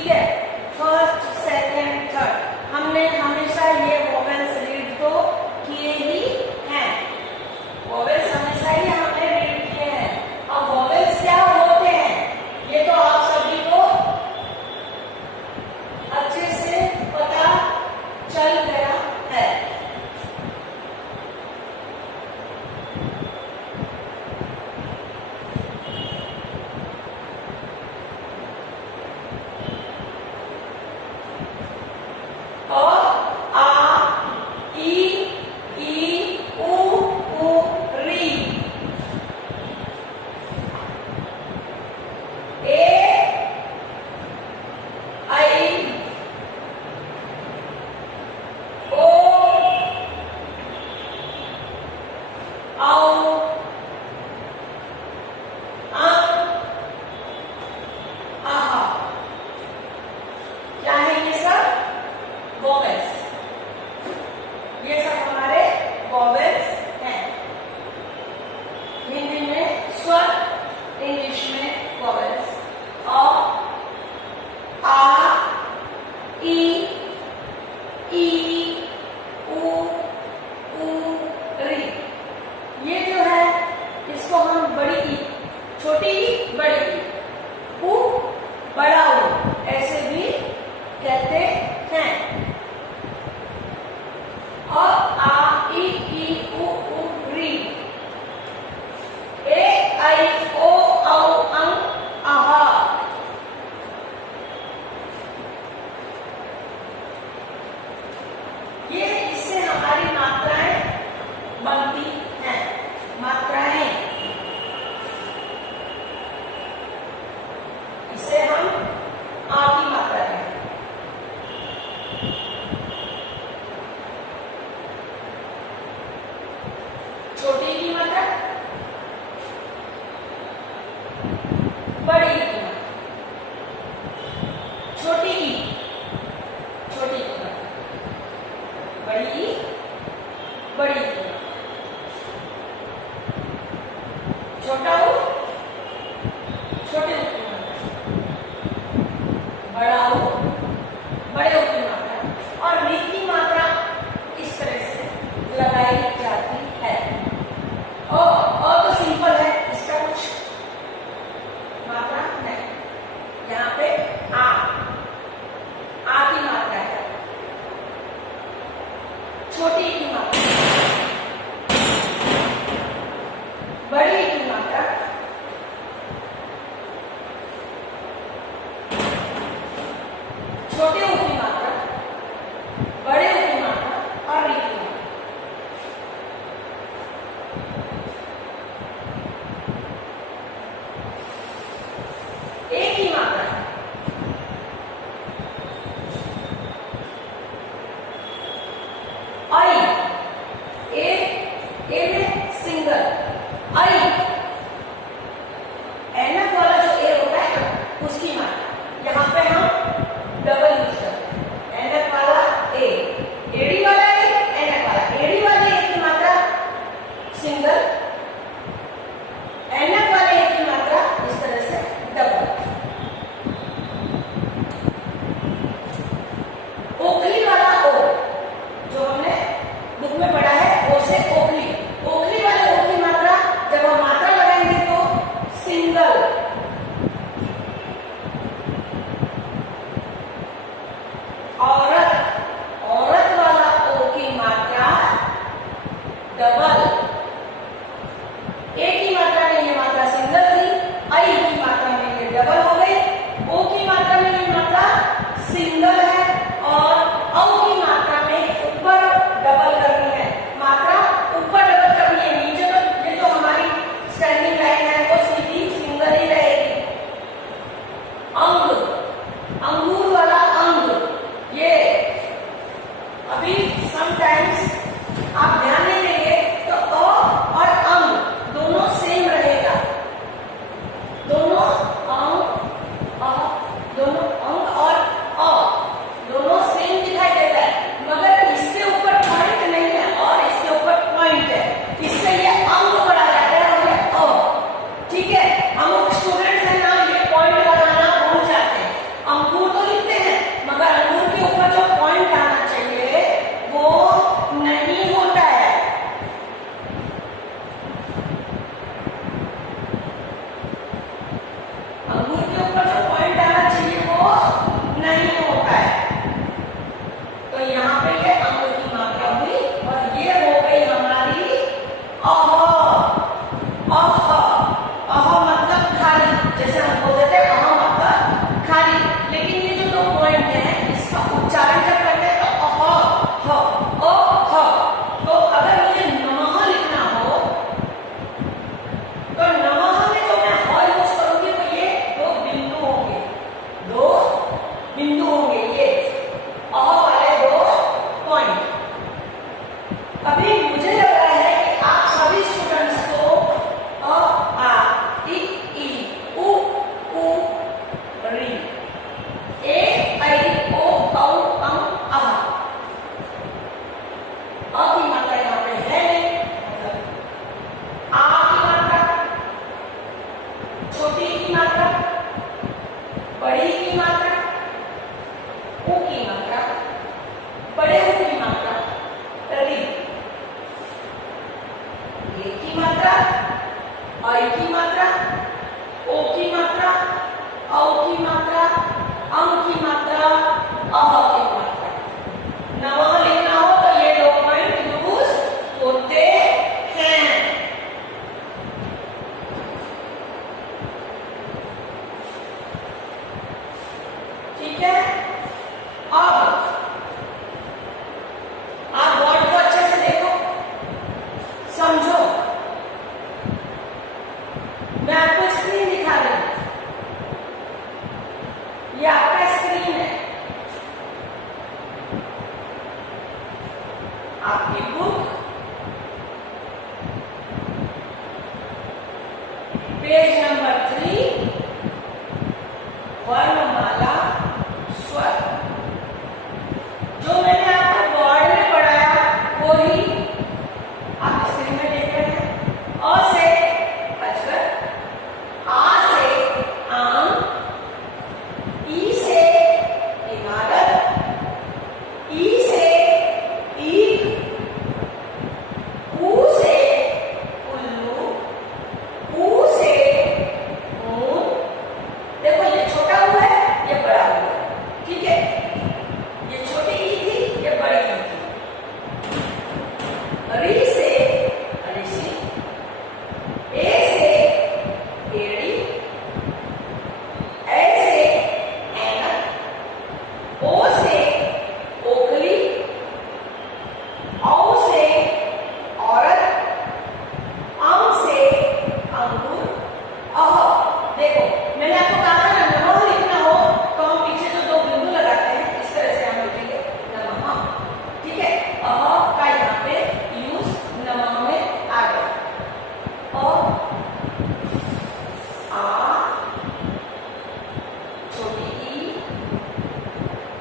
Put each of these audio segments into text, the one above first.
ठीक है, first second third हमने हमेशा ये वोवेल्स रीड तो किए ही हैं, वोवेल्स हमेशा ही हमने रीड किए हैं। अब वोवेल्स क्या होते हैं ये तो आप सभी को अच्छे से पता चल गया है। छोटी की मात्रा, बड़ी की मात्रा, छोटी की मात्रा, बड़ी बड़ी की मात्रा, छोटा हो छोटे की मात्रा, बड़ा हो बड़े की मात्रा, और री की मात्रा इस तरह से लगाई जाती है। और तो सिंपल है, इसका कुछ मात्रा नहीं। यहाँ पे आ की मात्रा है, छोटी की मात्रा, बड़ी की मात्रा, छोटे ऊ की मात्रा, बड़े ऊ की मात्रा और री की मात्रा। एक ही मात्रा, आई, ए में सिंगल आई, एनक वाला जो ए होता है उसकी मात्रा, यहाँ पे हम डबल यूज करते हैं। एनक वाला ए, एडी वाला ए, एनक वाला, एडी वाले ए की मात्रा सिंगल, पेज नंबर 3, वर्णमाला स्वर। जो मैंने आपको बोर्ड में पढ़ाया वो ही आप स्क्रीन में देख रहे हैं। अ से अजगर, आ से आम, ई से इमारत, ई से ईख, ऊ से उल्लू, ऊ से ऊन। देखो ये छोटा ऊ है, ये बड़ा ऊ है, ठीक है। ये छोटी ई थी, ये बड़ी ई थी। री से ऋषि, ए से एड़ी, ए से ऐनक, ओ से ओखली, औ से औरत, अं से अंगूर, अह। देखो मैंने आपको कहा था ना, नमः लिखना हो तो हम पीछे जो दो बिंदु लगाते हैं इस तरह से हम लिखेंगे नमः, ठीक है। अह का यहाँ पे यूज नमः में आ गया। अ, आ, छोटी ई,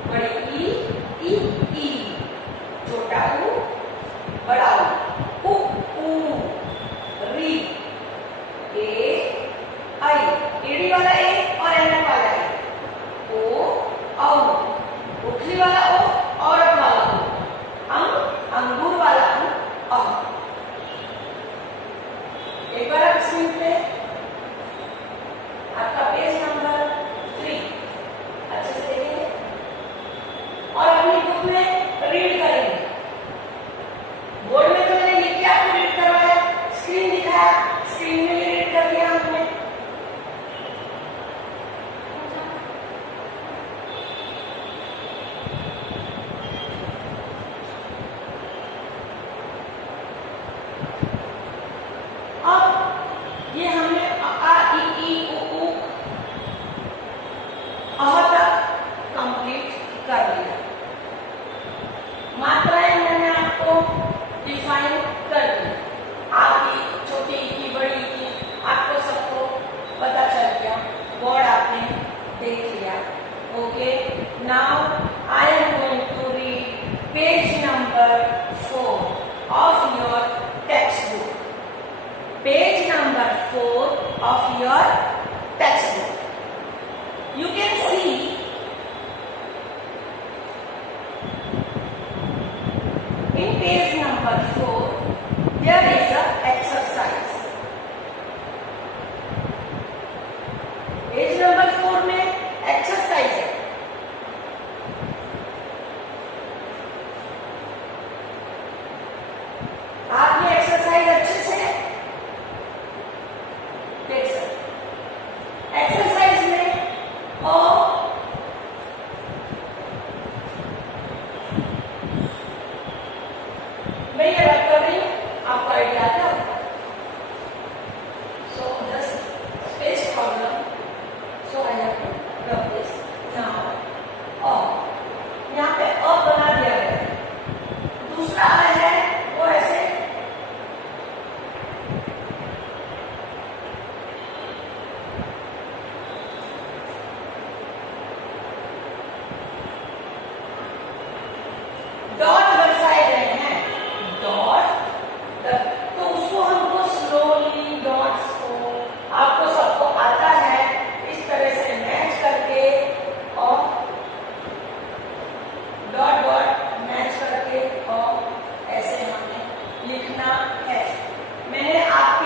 बड़ी ई, छोटा ऊ, बड़ा ऊ, री, ए, आई, एड़ी वाला ए और ऐनक वाला ए, ओ, औ, उखली वाला ओ, औरत वाला ओ, अंगूर वाला अह। एक बार आप स्क्रीन पे आपका पेज नंबर 3 अच्छे से देखेंगे और अपनी बुक में रीड करेंगे। बोर्ड में तो मैंने लिख के आपको रीड करवाया, स्क्रीन दिखाया, स्क्रीन में ये रीड कर दिया हमने। अब ये हमने आ ई उ अह तक कंप्लीट कर लिया। मात्राएं मैंने आपको डिफाइन कर दी, आ की, छोटी की, बड़ी की, आपको सबको पता चल गया। बोर्ड आपने देख लिया। Okay, now I am going to read page number 4 of your textbook. Page number 4 of your textbook. You can see in page number 4 there is a exercise. Page number 4 में exercise है। आप ये exercise अच्छे से देख सकते। Exercise में मैं ये बात कर रही हूँ, आपको आइडिया आता होगा। So just space problem, so I have to rub this now. यहाँ पे बना दिया गया है। दूसरा है वो ऐसे डॉट दर्शाए गए हैं। डॉट, तो उसको हमको स्लोली डॉट्स को आपको सबको आता है इस तरह से मैच करके और डॉट डॉट मैच करके और ऐसे हमें लिखना है। मैंने आपको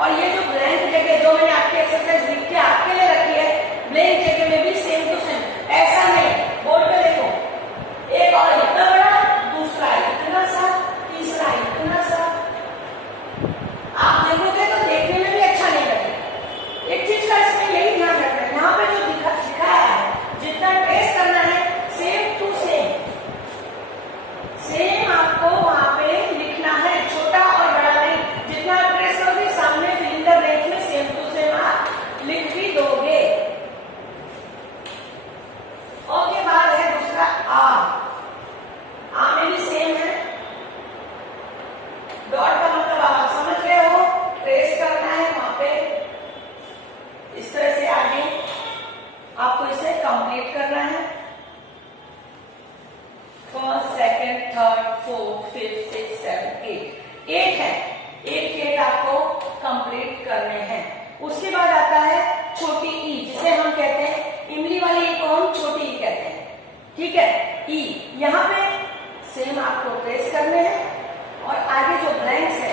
और ये जो ब्लैंक जगह जो मैंने आपकी एक्सरसाइज लिख के आपके लिए रखी है, ब्लैंक जगह में भी सेम टू सेम, ऐसा नहीं, बोर्ड पे देखो, एक और इतना बड़ा, दूसरा इतना सा, तीसरा इतना सा, आप देखोगे तो देखने में भी अच्छा नहीं लगेगा। एक चीज का इसमें यही ध्यान रखना है, यहाँ पे जो दिखाया है, जितना ट्रेस करना है सेम टू सेम, सेम आपको वहां पे लिखना है, छोटा और बड़ा नहीं। जितना आप ट्रेस करोगे सामने फिलिंगर रेंज में सेम टू सेम आप लिख भी दोगे। और के बाद है दूसरा आ में भी सेम है, डॉट का मतलब आप समझ गए हो, ट्रेस करना है वहां पे, इस तरह से आगे आपको इसे कंप्लीट करना है। First, second, third, fourth, fifth, six, seven, eight, 8 है, 8 आपको कंप्लीट करने हैं। उसके बाद आता है छोटी ई, जिसे हम कहते हैं इमली वाली ई को हम छोटी ई कहते हैं, ठीक है। ई यहाँ पे सेम आपको ट्रेस करने हैं, और आगे जो ब्लैंक्स है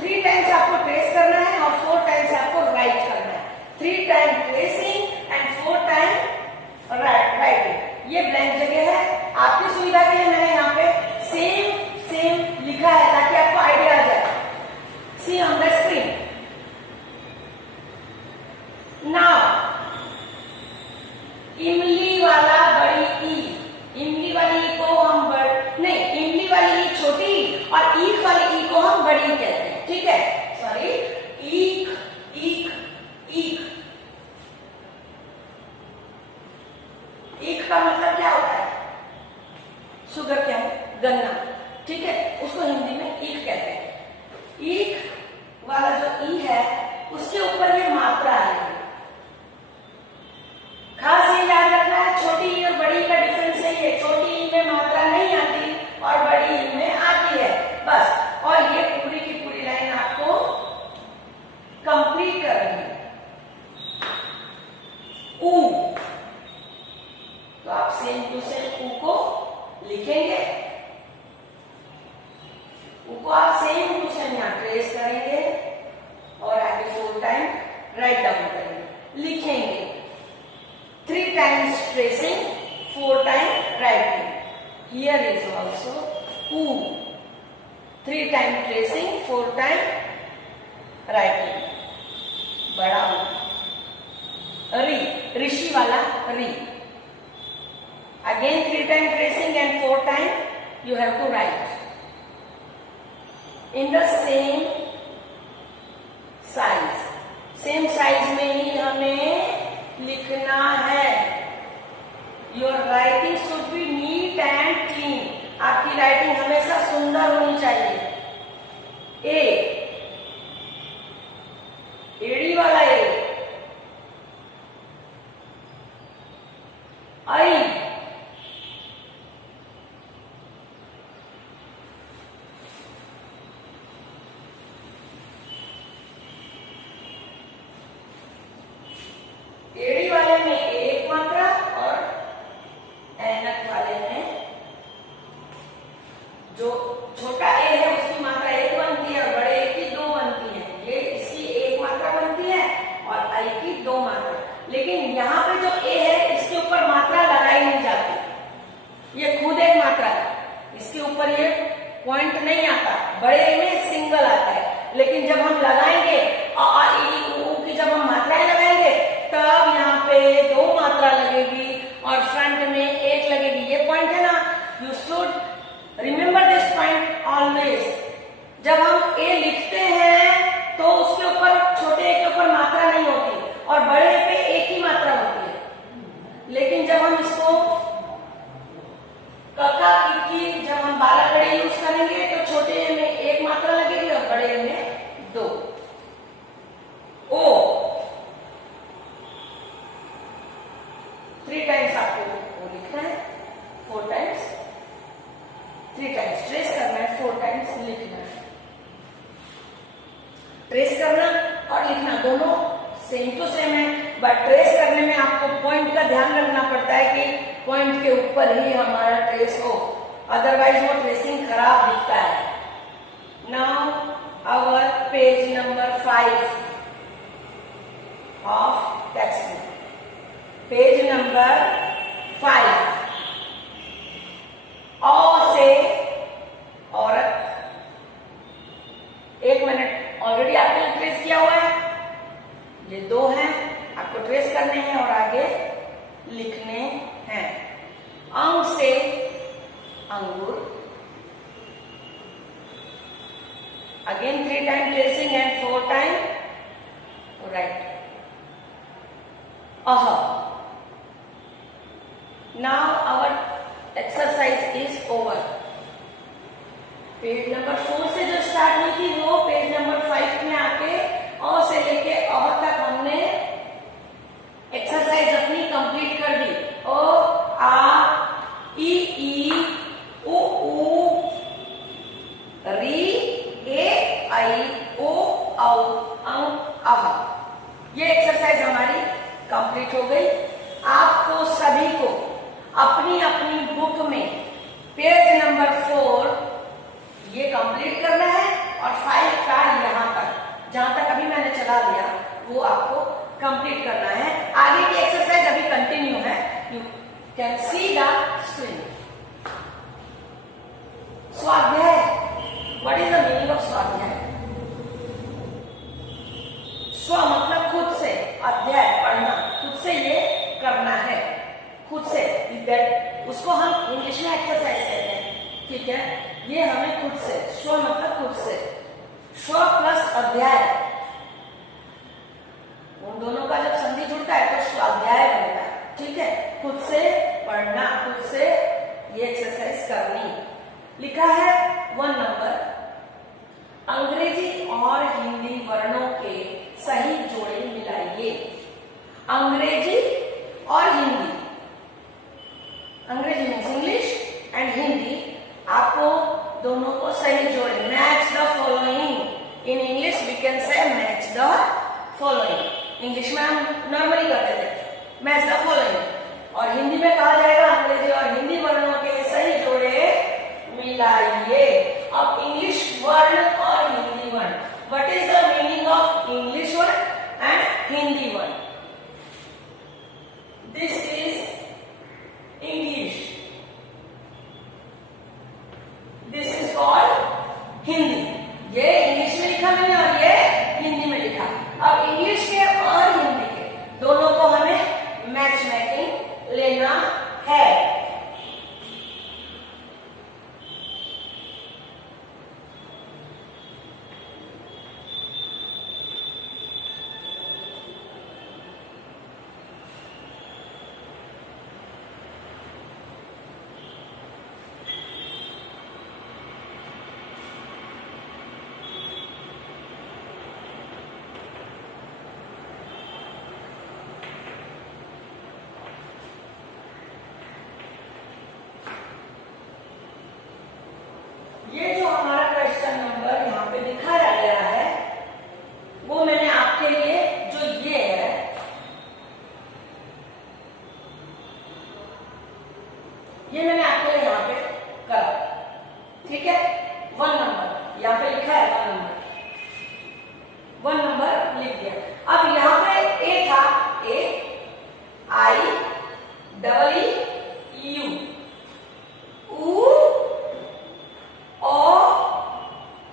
3 टाइम्स आपको ट्रेस करना है और 4 टाइम्स आपको राइट करना है। 3 time tracing and 4 time writing. ये ब्लैंक जगह है, आपकी सुविधा के लिए मैंने यहाँ पे सेम लिखा है ताकि आपको आइडिया आ जाए। सी ऑन द स्क्रीन नाउ, इमली वाला बड़ी ई, इमली वाली ई को हम इमली वाली ई छोटी और ईख वाली ई को हम बड़ी कहते हैं, ठीक है। सॉरी, ईख ईख ईख, ईख का मतलब क्या होता है? शुगर क्या है? गन्ना, ठीक है, उसको हिंदी में ईख कहते हैं। ईख वाला जो ई है उसके ऊपर ये मात्रा आएगी। खास ये याद रखना है, छोटी ई और बड़ी ई का डिफरेंस है ये, छोटी ई में मात्रा नहीं आती और बड़ी ई में आती है, बस। और ये पूरी की पूरी लाइन आपको कंप्लीट करनी है। ऊ, तो आप सेम टू सेम ऊ को लिखेंगे, ऊ को आप सेम टू सेम यहाँ ट्रेस करेंगे और आगे 4 टाइम राइट डाउन करेंगे, लिखेंगे। 3 times tracing, 4 times writing. Here is also U. 3 times tracing, 4 times writing. बड़ा U. री, ऋषि वाला री. Again 3 times tracing and 4 times you have to write. In the same size. Same size में ही हमें लिखना है। Your writing should be neat and clean, आपकी writing हमेशा सुंदर होनी चाहिए। ए, एड़ी वाला ए, आई, एड़ी वाले में एक मात्रा और ऐनक वाले में जो छोटा ए है उसकी मात्रा 1 बनती है और बड़े ए की 2 बनती है। ये इसकी 1 मात्रा बनती है और आई की 2 मात्रा। लेकिन यहाँ पे जो ए है इसके ऊपर मात्रा लगाई नहीं जाती, ये खुद एक मात्रा है, इसके ऊपर ये पॉइंट नहीं आता। बड़े ए में सिंगल आता है, लेकिन जब हम लगाएंगे की जब हम मात्राएं लगाएंगे तब यहाँ पे 2 मात्रा लगेगी और फ्रंट में 1 लगेगी। ये पॉइंट है ना, you should remember this point always. जब हम ए लिखते हैं तो उसके ऊपर छोटे ए के ऊपर मात्रा नहीं होती और बड़े ए पे एक ही मात्रा होती है। लेकिन जब हम इसको कका की जब हम 12 खड़े यूज करेंगे तो छोटे ए में 1 मात्रा लगेगी और बड़े ए में 2। ओ 3 टाइम्स आपको वो लिखना है, 4 टाइम्स, 3 टाइम्स ट्रेस करना है, 4 टाइम्स लिखना है। ट्रेस करना और लिखना दोनों सेम टू सेम है, बट ट्रेस करने में आपको पॉइंट का ध्यान रखना पड़ता है कि पॉइंट के ऊपर ही हमारा ट्रेस हो, अदरवाइज वो ट्रेसिंग खराब दिखता है। Now our page number 5। 5 of textbook. Page number 5. औ से औरत. 1 मिनट ऑलरेडी आपने ट्रेस किया हुआ है. ये 2 हैं, आपको ट्रेस करने हैं और आगे लिखने हैं. अंग से अंगूर. Again 3 time tracing and 4 time right. Now our exercise is over. Page number 4 से जो स्टार्ट हुई थी वो पेज नंबर 5 में आके अ से लेके अ तक हमने एक्सरसाइज अपनी कंप्लीट कर दी. अ आ ई उ री ए आई ओ औ अं अह. ये एक्सरसाइज हमारी कंप्लीट हो गई. आपको सभी को अपनी अपनी बुक में पेज नंबर 4 ये कंप्लीट करना है और 5 का यहां तक जहां तक अभी मैंने चला दिया वो आपको कंप्लीट करना है. आगे की एक्सरसाइज अभी कंटिन्यू है. You can see the screen. Swadhyay. What is the meaning of swadhyay? स्व मतलब खुद से, अध्याय पढ़ना, खुद से ये करना है, खुद से. उसको हम इंग्लिश में एक्सरसाइज कहते हैं. ठीक है, ये हमें खुद से. स्व मतलब खुद से. स्व प्लस अध्याय, उन दोनों का जब संधि जुड़ता है तो स्वाध्याय बनता है. ठीक है, खुद से पढ़ना, खुद से ये एक्सरसाइज करनी. लिखा है 1 नंबर. अंग्रेजी और हिंदी वर्णों के सही जोड़े मिलाइए. अंग्रेजी और हिंदी. अंग्रेजी मीन्स इंग्लिश एंड हिंदी. आपको दोनों को सही जोड़े. Match the following. In English we can say match the following. English में हम नॉर्मली करते थे मैच द फॉलोइंग, और हिंदी में कहा जाएगा अंग्रेजी और हिंदी वर्णों के सही जोड़े मिलाइए. अब इंग्लिश वर्ण और हिंदी वर्ण. What is the meaning of English वर्ण एंड हिंदी वर्ण? This is English, this is called Hindi. ये इंग्लिश में लिखा मैंने और ये हिंदी में लिखा. अब इंग्लिश के और हिंदी के दोनों को हमें मैच मेकिंग लेना है. ये जो हमारा क्वेश्चन नंबर यहाँ पे दिखाया गया है वो मैंने आपके लिए जो ये है ये मैंने आपके लिए यहाँ पे करा. ठीक है, 1 नंबर यहाँ पे लिखा है. 1 नंबर लिख दिया. अब यहाँ पे ए था. ए आई डबल ई यू ऊ ओ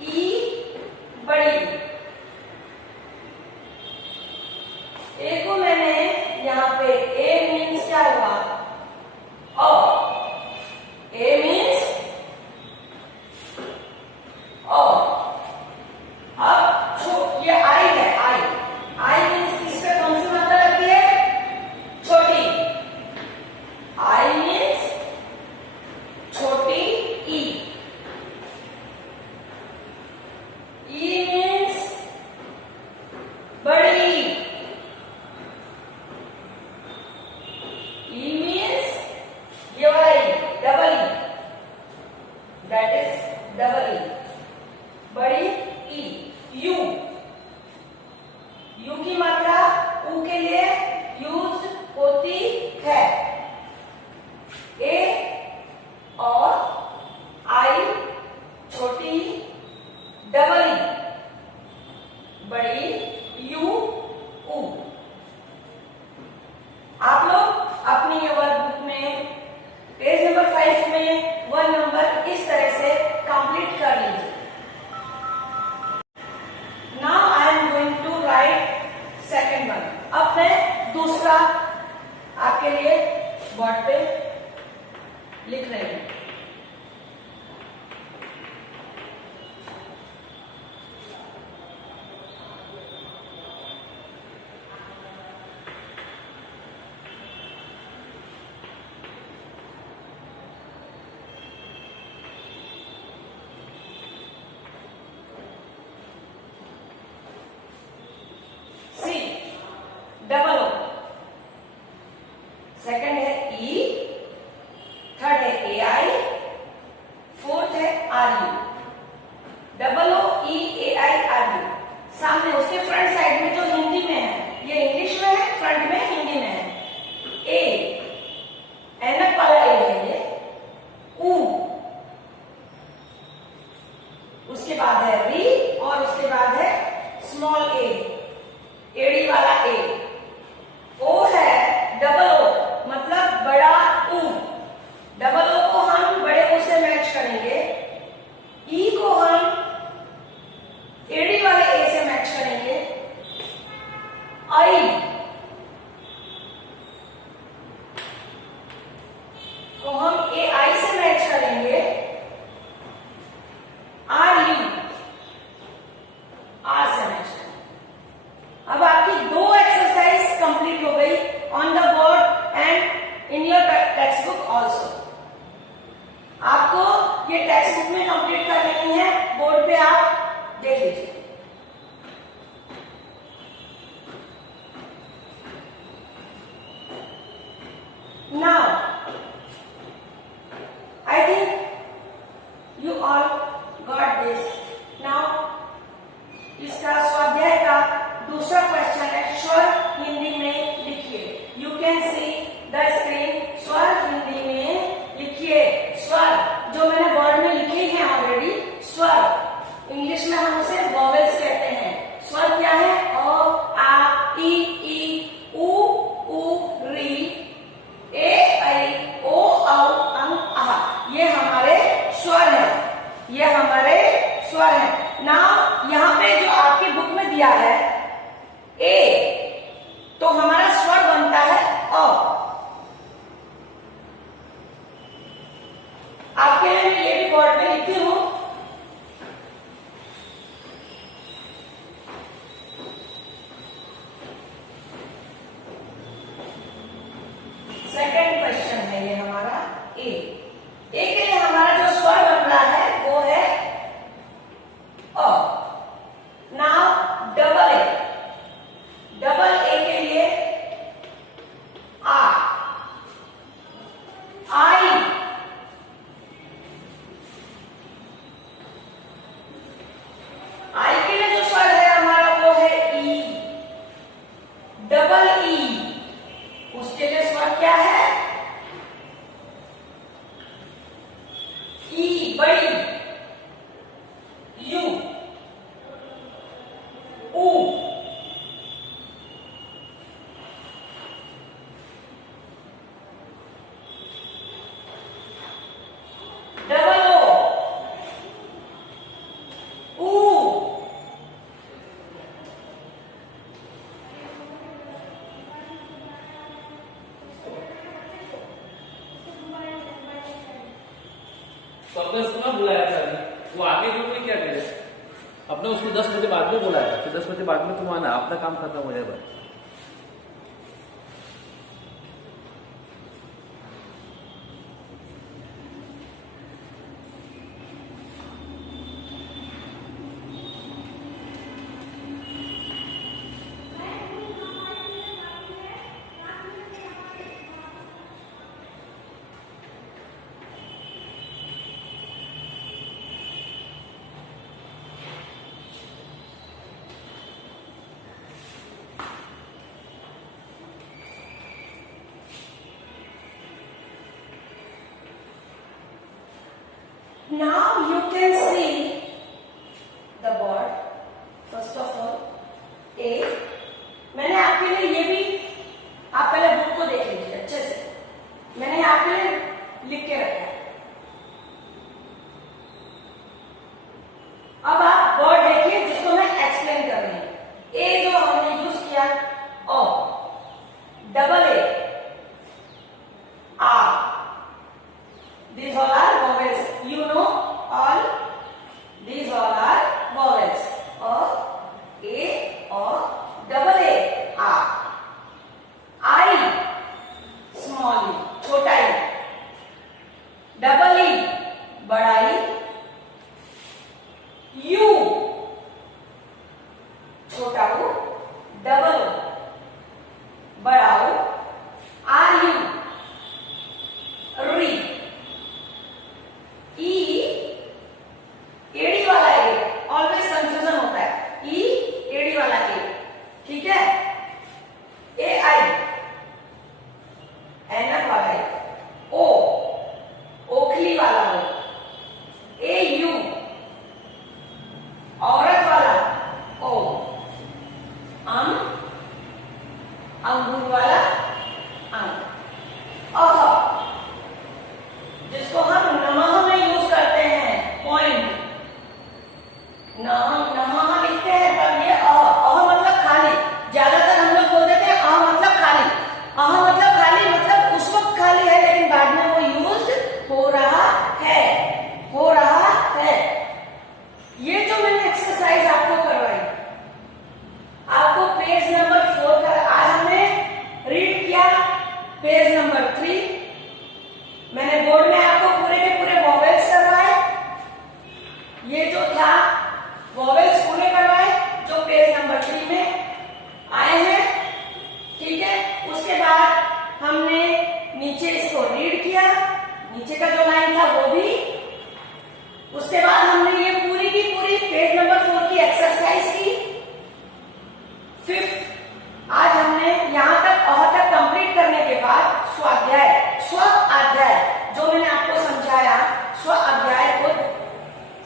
ई बड़ी. ए को मैंने यहाँ पे ए मीन्स क्या हुआ? ओ. ए मीन्स ओ. अब ये आई है. आई. आई मीन्स इसका कौन सी मात्रा लगती है? छोटी. आई मीन्स छोटी. ई. E means बड़ी. E means ये वाली double E, that is double E. बड़ी E. U. U की मात्रा U के लिए यूज होती है. A और I छोटी, डबल ई बड़ी R U, double O E A I R U. सामने उसके फ्रंट साइड में जो हिंदी में है, ये इंग्लिश में है, फ्रंट में हिंदी में है। ए ऐनक वाला ए है ये, ऊ, उसके बाद है री और उसके बाद है स्मॉल ए, एड़ी वाला ए। ओ है डबल ओ, मतलब बड़ा ऊ। डबल ओ को हम बड़े ओ से मैच करेंगे, ई को हम एड़ी वाले ए से मैच करेंगे, आई को हम ए आई से मैच करेंगे, आर यू आर से मैच करेंगे। अब आपकी दो एक्सरसाइज कंप्लीट हो गई on the board and in your text book also. आपको ये टेक्स्ट बुक में कंप्लीट कर लेनी है, बोर्ड पे आप देख लीजिए। Now I think you all got this. Now इसका स्वाध्याय का दूसरा क्वेश्चन है, स्वर हिंदी में लिखिए। You can see the screen. स्वर हिंदी में लिखिए। स्वर जो मैंने बोर्ड में लिखे हैं ऑलरेडी, स्वर इंग्लिश में हम उसे वॉवेल्स कहते हैं। स्वर क्या है? अ, आ, ई, उ, री, ए, ऐ, ओ, औ, अं, अः। ये हमारे स्वर है, ये हमारे स्वर है। नाउ यहाँ पे जो आपकी बुक में दिया है ए, तो हमारा स्वर बनता है अ। आपके लिए मैं ये भी बोर्ड पे लिखती हूं। सेकंड क्वेश्चन है ये हमारा ए। ए के लिए हमारा जो स्वर बन रहा है वो है अ। Now double A, double A के लिए आ, आई, आई के लिए जो स्वर है हमारा वो है ई, डबल ई। उसके लिए स्वर क्या है? ई बड़ी, यू, ऊ, डबल ओ, ऊ, तो अपने उसको ना बुलाया था अभी, वो आगे क्यों नहीं क्या करे? अपने उसको 10 बजे बाद में बुलाया था, फिर 10 बजे बाद में तुम आना, अपना काम खत्म हो जाएगा। now you can see the board. First of all A, मैंने आपके लिए ये भी, आप पहले बुक को देख लीजिए अच्छे से, मैंने आपके लिए लिख के रखा है। अब आप वर्ड देखिए जिसको मैं एक्सप्लेन कर रही हूं। ए जो हमने यूज किया, ओ, डबल ए, आ, these all are vowels, you know all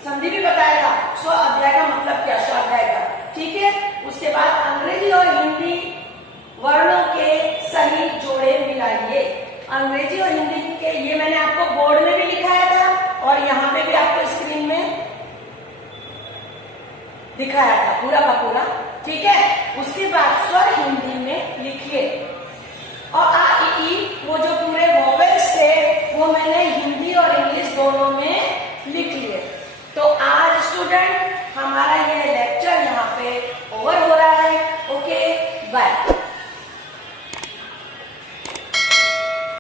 संधि भी बताया था, स्व अध्याय का मतलब क्या, स्वाध्याय का, ठीक है। उसके बाद अंग्रेजी और हिंदी वर्णों के सही जोड़े मिलाइए। अंग्रेजी और हिंदी के, ये मैंने आपको बोर्ड में भी लिखाया था और यहाँ पे भी आपको स्क्रीन में दिखाया था पूरा का पूरा, ठीक है। उसके बाद स्वर हिंदी में लिखिए और आ ई ई वो जो पूरे वोवेल्स थे वो मैंने हिंदी और इंग्लिश दोनों में लिख लिए। तो आज स्टूडेंट हमारा ये लेक्चर यहाँ पे ओवर हो रहा है। Okay, bye.